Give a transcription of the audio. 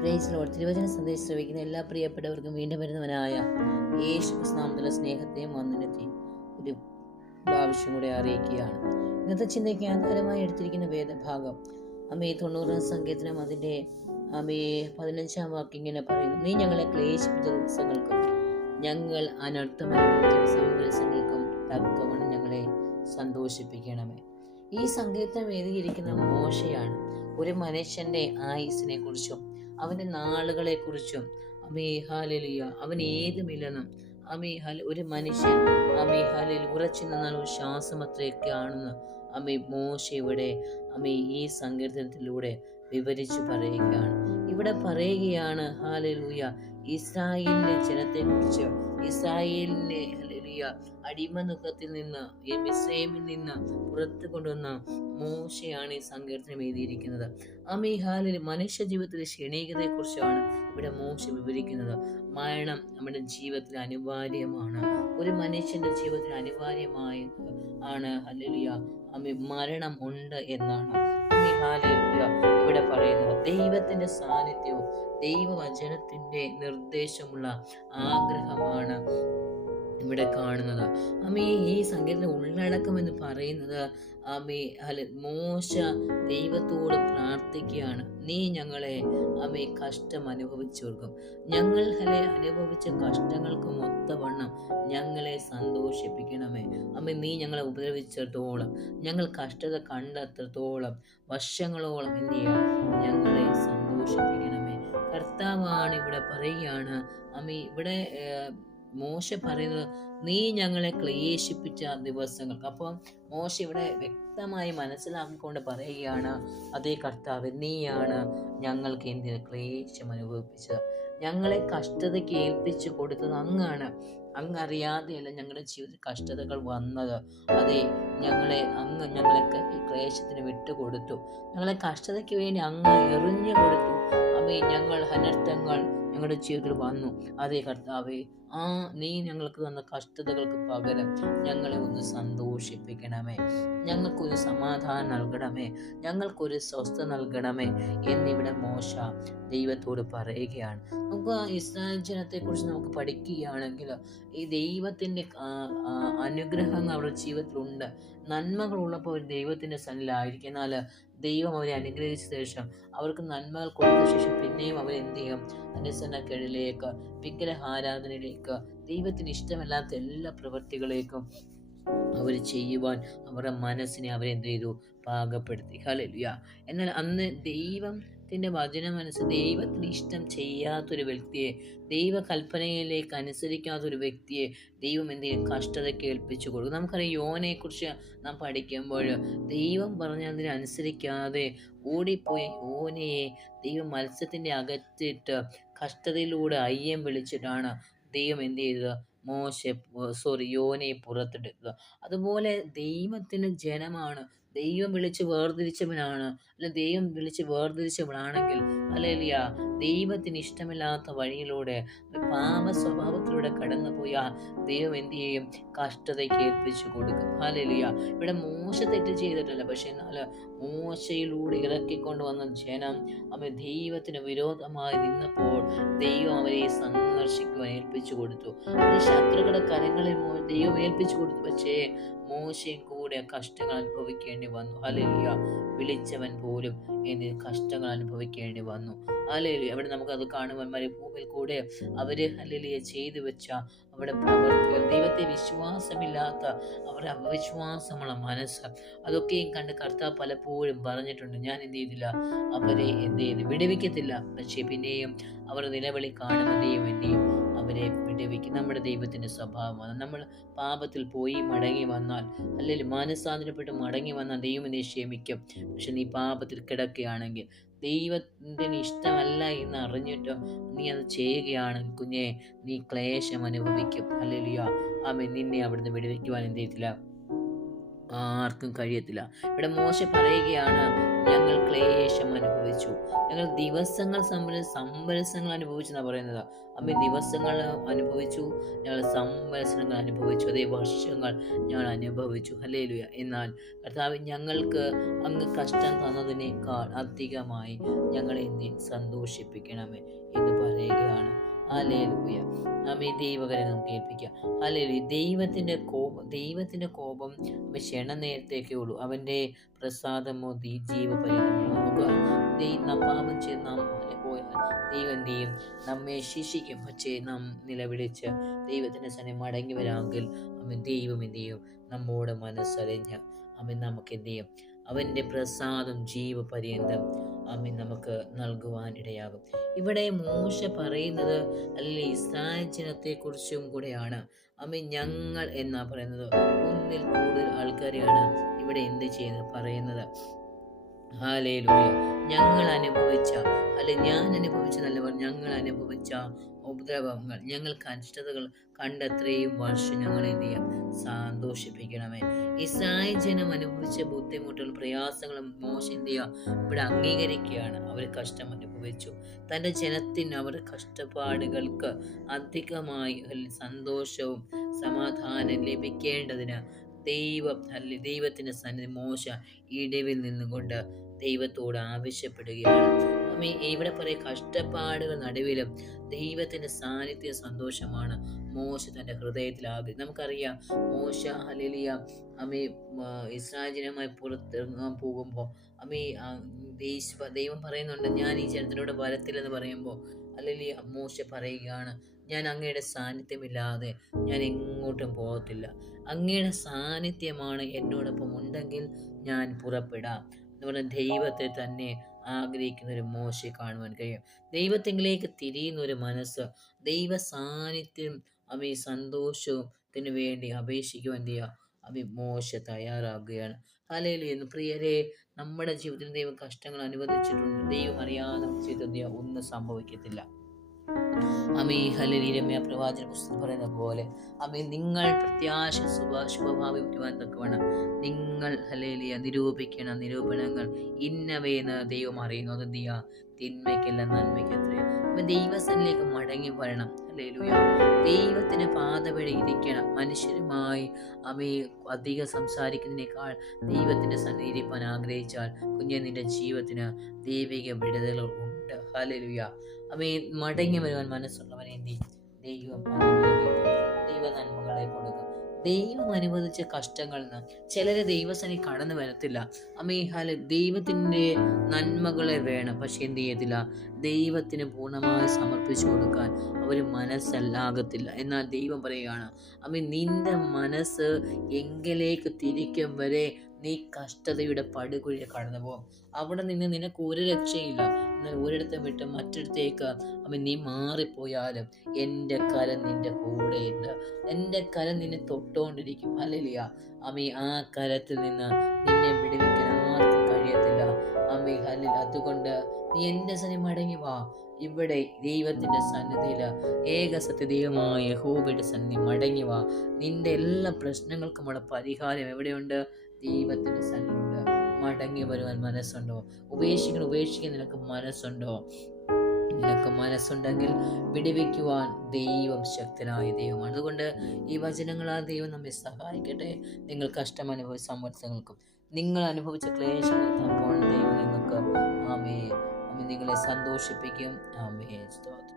പ്രേസിലോട് തിരുവചന സന്ദേശം ശ്രവിക്കുന്ന എല്ലാ പ്രിയപ്പെട്ടവർക്കും വീണ്ടും വരുന്നവനായ യേശു സ്നാമത്തിലെ സ്നേഹത്തെയും വന്ദനത്തെയും ഒരു ആവശ്യം കൂടെ അറിയിക്കുകയാണ്. ഇന്നത്തെ ചിന്തയ്ക്ക് ആധാരമായി എടുത്തിരിക്കുന്ന വേദഭാഗം. അമ്മയെ തൊണ്ണൂറാം സംഗീതനം അതിന്റെ അമ്മയെ പതിനഞ്ചാം വാക്കിങ്ങനെ പറയുന്നു. നീ ഞങ്ങളെ ക്ലേശിപ്പിച്ച ദിവസങ്ങൾക്കും ഞങ്ങൾ അനർത്ഥം അനുഭവിച്ച തക്കവണ്ണം ഞങ്ങളെ സന്തോഷിപ്പിക്കണമേ. ഈ സങ്കീർത്തനം എഴുതിയിരിക്കുന്ന മോശയാണ് ഒരു മനുഷ്യന്റെ ആയുസിനെ കുറിച്ചും അവന്റെ നാളുകളെ കുറിച്ചും അമേഹാലിയ അവൻ ഏതുമില്ലെന്നും അമേഹാൽ ഒരു മനുഷ്യൻ അമേഹാലിൽ ഉറച്ചു നിന്നാൽ ഒരു ശ്വാസം അത്രയൊക്കെയാണെന്ന് അമ്മ മോശ ഇവിടെ അമ്മ ഈ സങ്കീർത്തനത്തിലൂടെ വിവരിച്ചു പറയുകയാണ്. ഇവിടെ പറയുകയാണ് ഹാലലൂയ ഇസ്രായേലിന്റെ ജനത്തെക്കുറിച്ച് ഇസ്രായേലിനെ ഹല്ലേലൂയ അടിമനുഖത്തിൽ നിന്ന് മിസ്രൈമിൽ നിന്ന് പുറത്തു കൊണ്ടുവന്ന മോശയാണ് ഈ സങ്കീർത്തനം എഴുതിയിരിക്കുന്നത്. അമീഹാലിൽ മനുഷ്യ ജീവിതത്തിലെ ക്ഷണീകതയെക്കുറിച്ചാണ് ഇവിടെ മോശ വിവരിക്കുന്നത്. മരണം നമ്മുടെ ജീവിതത്തിൽ അനിവാര്യമാണ്. ഒരു മനുഷ്യന്റെ ജീവിതത്തിൽ അനിവാര്യമായ ആണ് ഹല്ലേലൂയ അമി മരണം ഉണ്ട് എന്നാണ് ഇവിടെ പറയുന്നത്. ദൈവത്തിന്റെ സാന്നിധ്യവും ദൈവവചനത്തിന്റെ നിർദ്ദേശമുള്ള ആഗ്രഹമാണ് ഇവിടെ കാണുന്നത്. അമ്മേ ഈ സംഗീതത്തിന്റെ ഉള്ളടക്കം എന്ന് പറയുന്നത് അമ്മേ അല്ല മോശ ദൈവത്തോട് പ്രാർത്ഥിക്കുകയാണ്. നീ ഞങ്ങളെ അമ്മേ കഷ്ടം അനുഭവിച്ചവർക്കും ഞങ്ങൾ ഹലെ അനുഭവിച്ച കഷ്ടങ്ങൾക്ക് മൊത്തവണ്ണം ഞങ്ങളെ സന്തോഷിപ്പിക്കണമേ. അമ്മ നീ ഞങ്ങളെ ഉപദ്രവിച്ചിടത്തോളം ഞങ്ങൾ കഷ്ടത കണ്ടെത്രത്തോളം വർഷങ്ങളോളം എന്ത് ചെയ്യാം ഞങ്ങളെ സന്തോഷിപ്പിക്കണമേ. കർത്താവാണ് ഇവിടെ പറയുകയാണ് അമ്മ ഇവിടെ മോശ പറയുന്നത് നീ ഞങ്ങളെ ക്ലേശിപ്പിച്ച ദിവസങ്ങൾ അപ്പോൾ മോശ ഇവിടെ വ്യക്തമായി മനസ്സിലാക്കിക്കൊണ്ട് പറയുകയാണ് അതേ കർത്താവ് നീയാണ് ഞങ്ങൾക്ക് എന്തിന് ക്ലേശം അനുഭവിപ്പിച്ചത്? ഞങ്ങളെ കഷ്ടതയ്ക്ക് ഏൽപ്പിച്ചു കൊടുത്തത് അങ്ങാണ്. അങ്ങ് അറിയാതെയല്ല ഞങ്ങളുടെ ജീവിതത്തിൽ കഷ്ടതകൾ വന്നത്. അതെ ഞങ്ങളെ അങ്ങ് ഞങ്ങളെ ക്ലേശത്തിന് വിട്ടുകൊടുത്തു. ഞങ്ങളെ കഷ്ടതയ്ക്ക് വേണ്ടി അങ്ങ് എറിഞ്ഞു കൊടുത്തു അമ്മേ ഞങ്ങൾ അനർത്ഥങ്ങൾ ഞങ്ങളുടെ ജീവിതത്തിൽ വന്നു. അതേ കർത്താവേ ആ നീ ഞങ്ങൾക്ക് തന്ന കഷ്ടതകൾക്ക് പകരം ഞങ്ങളെ ഒന്ന് സന്തോഷിപ്പിക്കണമേ. ഞങ്ങൾക്കൊരു സമാധാനം നൽകണമേ. ഞങ്ങൾക്കൊരു സ്വസ്ഥ നൽകണമേ എന്നിവിടെ മോശ ദൈവത്തോട് പറയുകയാണ്. നമുക്ക് ഇസ്രായേൽ ജനത്തെക്കുറിച്ച് നമുക്ക് പഠിക്കുകയാണെങ്കിൽ ഈ ദൈവത്തിന്റെ അനുഗ്രഹങ്ങൾ അവരുടെ ജീവിതത്തിലുണ്ട്. നന്മകളുള്ളപ്പോൾ അവർ ദൈവത്തിന്റെ സന്നിലായിരിക്കും എന്നാൽ ദൈവം അവരെ അനുഗ്രഹിച്ച ശേഷം അവർക്ക് നന്മകൾ കൊടുത്ത ശേഷം പിന്നെയും ചെയ്യും അനുസരണക്കേടിലേക്ക് വിഗ്രഹാരാധനയിലേക്ക് ദൈവത്തിന് ഇഷ്ടമല്ലാത്ത എല്ലാ പ്രവൃത്തികളേക്കും അവർ ചെയ്യുവാൻ അവരുടെ മനസ്സിനെ അവരെന്ത് ചെയ്തു? പാകപ്പെടുത്തി. ഹല്ലേലൂയ. എന്നാൽ അന്ന് ദൈവത്തിന്റെ വചനമനുസരിച്ച് ദൈവത്തിന് ഇഷ്ടം ചെയ്യാത്തൊരു വ്യക്തിയെ ദൈവകൽപ്പനയിലേക്ക് അനുസരിക്കാത്തൊരു വ്യക്തിയെ ദൈവം എന്തെങ്കിലും കഷ്ടത ഏൽപ്പിച്ചു കൊടുക്കും. നമുക്കറിയാം യോനെക്കുറിച്ച് നാം പഠിക്കുമ്പോൾ ദൈവം പറഞ്ഞതിനെ അനുസരിക്കാതെ ഓടിപ്പോയി യോനയെ ദൈവം മത്സ്യത്തിന്റെ അകത്തിട്ട് കഷ്ടതയിലൂടെ അയ്യം വിളിച്ചിട്ടാണ് ദൈവം എന്ത് ചെയ്തത്? മോശ സോറി യോനയെ പുറത്തെടുക്കുക അതുപോലെ ദൈവത്തിന് ജനമാണ്. ദൈവം വിളിച്ച് വേർതിരിച്ചവനാണ്. അല്ലെ ദൈവം വിളിച്ച് വേർതിരിച്ചവനാണെങ്കിൽ അല്ലേലിയ ദൈവത്തിന് ഇഷ്ടമില്ലാത്ത വഴിയിലൂടെ പാപ സ്വഭാവത്തിലൂടെ കടന്നുപോയ ദൈവം എന്ത് ചെയ്യും? കഷ്ടതയ്ക്ക് ഏൽപ്പിച്ചു കൊടുക്കും. ഹാലലിയ ഇവിടെ മോശ തെറ്റ് ചെയ്തിട്ടല്ല. പക്ഷെ എന്നാൽ മോശയിലൂടെ ഇറക്കിക്കൊണ്ട് വന്ന ജനം അവൻ ദൈവത്തിന് വിരോധമായി നിന്നപ്പോൾ ദൈവം അവരെ സന്ദർശിക്കുവാൻ ഏൽപ്പിച്ചു കൊടുത്തു. അവരെ ശത്രുക്കളുടെ കരങ്ങളിൽ ദൈവം ഏൽപ്പിച്ചു കൊടുത്തു. പക്ഷേ മോശയും കൂടെ കഷ്ടങ്ങൾ അനുഭവിക്കേണ്ടി വന്നു. അലലിയ വിളിച്ചവൻ പോലും എന്ത് കഷ്ടങ്ങൾ അനുഭവിക്കേണ്ടി വന്നു. അല്ലെങ്കിൽ അവിടെ നമുക്ക് അത് കാണുവാൻ മരുഭൂമിയിൽ കൂടെ അവർ അല്ലെങ്കിൽ ചെയ്തു വെച്ച അവിടെ പ്രവർത്തികൾ ദൈവത്തെ വിശ്വാസമില്ലാത്ത അവരുടെ അവിശ്വാസമുള്ള മനസ്സ്. അതൊക്കെയും കണ്ട് കർത്താവ് പലപ്പോഴും പറഞ്ഞിട്ടുണ്ട് ഞാൻ എന്ത് ചെയ്തില്ല? അവരെ എന്ത് ചെയ്ത് വിടുവിക്കത്തില്ല. പക്ഷേ പിന്നെയും അവർ നിലവിളി കാണുമ്പോൾ ദൈവം അവരെ വിടുവിക്കും. നമ്മുടെ ദൈവത്തിന്റെ സ്വഭാവമാണ്. നമ്മൾ പാപത്തിൽ പോയി മടങ്ങി വന്നാൽ അല്ലെങ്കിൽ മാനസാന്തരപ്പെട്ട് മടങ്ങി വന്നാൽ ദൈവം ക്ഷമിക്കും. പക്ഷെ നീ പാപത്തിൽ കിടക്കുകയാണെങ്കിൽ ദൈവത്തിന് ഇഷ്ടമല്ല എന്ന് അറിഞ്ഞിട്ടോ നീ അത് ചെയ്യുകയാണെങ്കിൽ കുഞ്ഞെ നീ ക്ലേശം അനുഭവിക്കും. അല്ലെങ്കിൽ ആമേ നിന്നെ അവിടുന്ന് വിടുവിക്കുവാൻ എന്ത് ചെയ്തില്ല ആർക്കും കഴിയത്തില്ല. ഇവിടെ മോശം പറയുകയാണ് ഞങ്ങൾ ക്ലേശം അനുഭവിച്ചു. ഞങ്ങൾ ദിവസങ്ങൾ സംബര സംവത്സരങ്ങൾ അനുഭവിച്ചു എന്നാണ് പറയുന്നത്. അമ്മ ദിവസങ്ങൾ അനുഭവിച്ചു. ഞങ്ങൾ സംവത്സരങ്ങൾ അനുഭവിച്ചു. അതേ വർഷങ്ങൾ ഞങ്ങൾ അനുഭവിച്ചു. ഹല്ലേലൂയ. എന്നാൽ കർത്താവ് ഞങ്ങൾക്ക് അങ്ങ് കഷ്ടം തന്നതിനേക്കാൾ അധികമായി ഞങ്ങളെ നീ സന്തോഷിപ്പിക്കണമേ എന്ന് പറയുകയാണ്. ഹല്ലേലൂയ. നമ്മെ ദൈവകരം ഏൽപ്പിക്കുക ഹല്ലേലൂയ. ദൈവത്തിന്റെ കോപം ദൈവത്തിന്റെ കോപം ക്ഷണ നേരത്തേക്കേ ഉള്ളൂ. അവന്റെ പ്രസാദമോ ദീ ദൈ- നാം പാപം ചെയ്ത് നാം പോയാൽ ദൈവം എന്ത് ചെയ്യും നമ്മെ ശിക്ഷിക്കും. പക്ഷേ നാം നിലവിളിച്ച് ദൈവത്തിന്റെ സനെ മടങ്ങി വരാമെങ്കിൽ അവൻ ദൈവം എന്ത് ചെയ്യും നമ്മോട് മനസ്സറിഞ്ഞ് അവൻ നമുക്ക് എന്ത് ചെയ്യും അവന്റെ പ്രസാദം ജീവപര്യന്തം അവൻ നമുക്ക് നൽകുവാൻ ഇടയാകും. ഇവിടെ മോശ പറയുന്നത് അല്ലെങ്കിൽ ഇസ്രായേൽ കുറിച്ചും കൂടെയാണ്. അമ്മ ഞങ്ങൾ എന്നാ പറയുന്നത്? ഒന്നിൽ കൂടുതൽ ആൾക്കാരെയാണ് ഇവിടെ എന്ത് ചെയ്യുന്നത്? പറയുന്നത് ഞങ്ങൾ അനുഭവിച്ച അല്ലെ ഞാൻ അനുഭവിച്ച നല്ലവർ ഞങ്ങൾ അനുഭവിച്ച ഉപദ്രവങ്ങൾ ഞങ്ങൾക്ക് അനിഷ്ടതകൾ കണ്ടത്രയും വർഷം ഞങ്ങൾ എന്ത് ചെയ്യാം? സന്തോഷിപ്പിക്കണമേ. ഇസ്രായേൽ ജനം അനുഭവിച്ച ബുദ്ധിമുട്ടുകളും പ്രയാസങ്ങളും മോശം എന്ത് ചെയ്യുക ഇവിടെ അംഗീകരിക്കുകയാണ്. അവർ കഷ്ടം അനുഭവിച്ചു. തന്റെ ജനത്തിന് അവർ കഷ്ടപ്പാടുകൾക്ക് അധികമായി സന്തോഷവും സമാധാനം ലഭിക്കേണ്ടതിന് ദൈവം അല്ലെ ദൈവത്തിന്റെ സന്നിധി മോശ ഇടിവിൽ നിന്നുകൊണ്ട് ദൈവത്തോട് ആവശ്യപ്പെടുകയാണ്. അമ്മേ ഇവിടെ പറയും കഷ്ടപ്പാടുകൾ നടുവിലും ദൈവത്തിന്റെ സാന്നിധ്യ സന്തോഷമാണ് മോശ തന്റെ ഹൃദയത്തിൽ ആഗ്രഹം നമുക്കറിയാം മോശ ഹലിയ അമ്മേ ഇസ്രാജനമായി പുറത്തിറങ്ങാൻ പോകുമ്പോൾ അമ്മേ ദൈവം പറയുന്നുണ്ട് ഞാൻ ഈ ജനത്തിനോട് വരത്തില്ലെന്ന് പറയുമ്പോൾ അല്ലെങ്കിൽ മോശ പറയുകയാണ്. ഞാൻ അങ്ങയുടെ സാന്നിധ്യമില്ലാതെ ഞാൻ എങ്ങോട്ടും പോകത്തില്ല. അങ്ങയുടെ സാന്നിധ്യമാണ് എന്നോടൊപ്പം ഉണ്ടെങ്കിൽ ഞാൻ പുറപ്പെടാം എന്ന് പറഞ്ഞാൽ ദൈവത്തെ തന്നെ ആഗ്രഹിക്കുന്ന ഒരു മോശയെ കാണുവാൻ കഴിയും. ദൈവത്തെങ്കിലേക്ക് തിരിയുന്ന ഒരു മനസ്സ് ദൈവ സാന്നിധ്യം അവ സന്തോഷത്തിന് വേണ്ടി അപേക്ഷിക്കുവാൻ എന്ത് ചെയ്യുക അവ മോശ തയ്യാറാകുകയാണ്. എന്ന് പ്രിയരെ നമ്മുടെ ജീവിതത്തിൽ ദൈവം കഷ്ടങ്ങൾ അനുവദിച്ചിട്ടുണ്ട്. ദൈവം അറിയാതെ ചെയ്ത ഒന്നും സംഭവിക്കത്തില്ല. അമേ ഹലലി രമ്യ പ്രവാചന പുസ്തകം പറയുന്ന പോലെ. നിങ്ങൾ പ്രത്യാശ ശുഭ വരുവാൻ തക്കവണ്ണം നിങ്ങൾ ഹലേലിയ നിരൂപിക്കണ. നിരൂപണങ്ങൾ ഇന്നവയെന്ന് ദൈവം അറിയുന്നു. അത് ചെയ്യുക തിന്മയ്ക്കല്ല നന്മയ്ക്കത്രേ അപ്പൊ ദൈവസനിലേക്ക് മടങ്ങി വരണം. ഹല്ലേലൂയ. ദൈവത്തിന് പാതവഴി ഇരിക്കണം. മനുഷ്യരുമായി അമീ അധികം സംസാരിക്കുന്നതിനേക്കാൾ ദൈവത്തിന്റെ സന്നിധിപ്പാൻ ആഗ്രഹിച്ചാൽ കുഞ്ഞെ നിന്റെ ജീവിതത്തിന് ദൈവിക വിടുതലുകൾ ഉണ്ട്. ഹല്ലേലൂയ. അവയെ മടങ്ങി വരുവാൻ മനസ്സുള്ളവനെ എന്ത് ചെയ്യും? ദൈവം ദൈവ നന്മകളെ കൊടുക്കും. ദൈവം അനുവദിച്ച കഷ്ടങ്ങളിൽ നിന്ന് ചിലരെ ദൈവസനി കടന്നു വരത്തില്ല. അമേഹാൽ ദൈവത്തിന്റെ നന്മകളെ വേണം. പക്ഷെ എന്ത് ചെയ്യത്തില്ല? ദൈവത്തിന് പൂർണമായി സമർപ്പിച്ചു കൊടുക്കാൻ അവർ മനസ്സല്ലാകത്തില്ല. എന്നാൽ ദൈവം പറയുകയാണ് അമ്മ നിന്റെ മനസ്സ് എങ്കിലേക്ക് തിരിക്കും വരെ നീ കഷ്ടതയുടെ പടുകുഴി കടന്നു പോകും അവിടെ നിന്ന് നിനക്ക് ഒരു രക്ഷയില്ല എന്നാൽ ഒരിടത്തും വിട്ട് മറ്റിടത്തേക്ക് അവൻ നീ മാറിപ്പോയാലും എന്റെ കരം നിന്റെ കൂടെയുണ്ട് എന്റെ കരം നിന്നെ തൊട്ടുകൊണ്ടിരിക്കും. അല്ലല്ല അമ്മ ആ കരത്തിൽ നിന്ന് നിന്നെ വിടുവിക്കാൻ ആർക്കും കഴിയത്തില്ല. അമ്മ ഹലിൽ അതുകൊണ്ട് നീ എന്റെ സനി മടങ്ങി വാ. ഇവിടെ ദൈവത്തിന്റെ സന്നിധിയിൽ ഏകസത്യ ദൈവമായ യഹോവയുടെ സന്നിധി മടങ്ങി വാ. നിന്റെ എല്ലാ പ്രശ്നങ്ങൾക്കുമുള്ള പരിഹാരം എവിടെയുണ്ട്? ദൈവത്തിന്റെ സന്നിധിയുണ്ട് മടങ്ങി വരുവാൻ മനസ്സുണ്ടോ? ഉപേക്ഷിക്കണം? ഉപേക്ഷിക്കാൻ നിനക്ക് മനസ്സുണ്ടോ? നിനക്ക് മനസ്സുണ്ടെങ്കിൽ വിടുവിക്കുവാൻ ദൈവം ശക്തനായ ദൈവമാണ്. അതുകൊണ്ട് ഈ വചനങ്ങളാൽ ദൈവം നമ്മെ സഹായിക്കട്ടെ. നിങ്ങൾ കഷ്ടം അനുഭവിച്ച സമ്മർദ്ദങ്ങൾക്കും നിങ്ങൾ അനുഭവിച്ച ക്ലേശങ്ങൾക്കും അപ്പോൾ ദൈവം നിങ്ങൾക്ക് ആമേ നിങ്ങളെ സന്തോഷിപ്പിക്കും. ആമേ സ്തോത്രം.